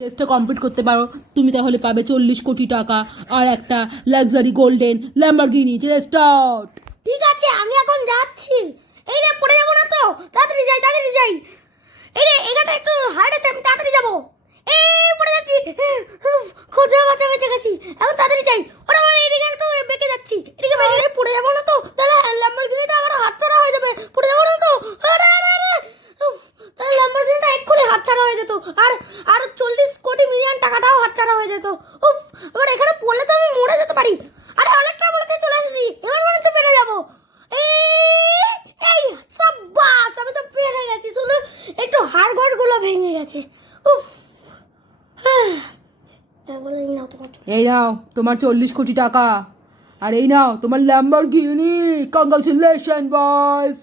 টেস্টটা কমপ্লিট করতে পারো তুমি তাহলে পাবে 40 কোটি টাকা আর একটা লাক্সারি গোল্ডেন ল্যাম্বরগিনি। স্টার্ট। ঠিক আছে, আমি এখন যাচ্ছি। এই রে, পড়ে যাবো না তো? তাড়াতাড়ি যাই, তাড়াতাড়ি যাই। এই রে, এখানটা একটু হার্ড আছে, আমি তাড়াতাড়ি যাবো। এই পড়ে যাচ্ছি। খোঁজা বাঁচা বেঁচে গেছি। এখন তাড়াতাড়ি যাই। ওরা ওরা এদিকে একটু বেঁকে যাচ্ছি, এদিকে বেঁকে পড়ে যাবো না তো? তাহলে ল্যাম্বরগিনিটা আমার হাতছাড়া হয়ে যাবে। পড়ে যাবো না তো? আরে আরে আরে, তাহলে ল্যাম্বরগিনিটা এক্ষুনি হাতছাড়া হয়ে যেত। আর আর 40 কোটি মিলিয়ন টাকাটাও হাতছাড়া হয়ে যেত। উফ, এবার এখানে পড়লে তো আমি মরে যেতে পারি। আরে অনেকটা বলেছে চলে এসেছি, এবার মনে হচ্ছে পেরে যাবো। এই সাব্বাস, আমি তো পেরে গেছি। শুধু একটু হাড়গোড় গুলো ভেঙে গেছে। উফ, বলে এই নাও তোমার। এই নাও তোমার 40 কোটি টাকা আর এই নাও তোমার ল্যাম্বরগিনি। কংগ্রাচুলেশন বস।